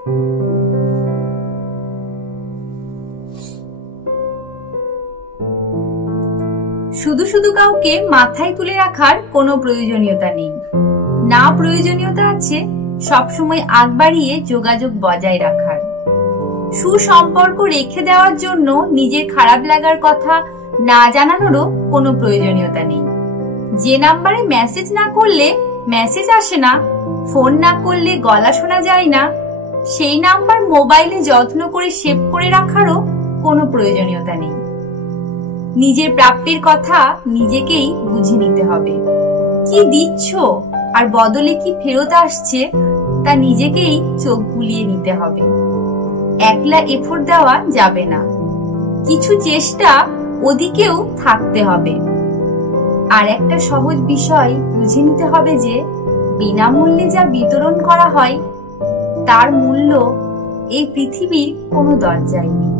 শুধু শুধু কাউকে মাথায় তুলে রাখার কোনো প্রয়োজনীয়তা নেই। না, প্রয়োজনীয়তা আছে সবসময় আগ বাড়িয়ে যোগাযোগ বজায় রাখার। সুসম্পর্ক রেখে দেওয়ার জন্য নিজের খারাপ লাগার কথা না জানানোরও কোনো প্রয়োজনীয়তা নেই। যে নাম্বারে মেসেজ না করলে মেসেজ আসে না, ফোন না করলে গলা শোনা যায় না, সেই নাম্বার মোবাইলে যত্ন করে সেভ করে রাখারও কোনো প্রয়োজনীয়তা নেই। নিজের প্রাপ্তির কথা নিজেকেই বুঝে নিতে হবে। কি দিচ্ছ আর বদলে কি ফেরত আসছে তা নিজেকেই চোখ বুলিয়ে নিতে হবে। একলা এফোর্ট দেওয়া যাবে না, কিছু চেষ্টা ওদিকেও থাকতে হবে। আর একটা সহজ বিষয় বুঝে নিতে হবে যে বিনামূল্যে যা বিতরণ করা হয় তার মূল্য এই পৃথিবীর কোনো দরজায় নেই।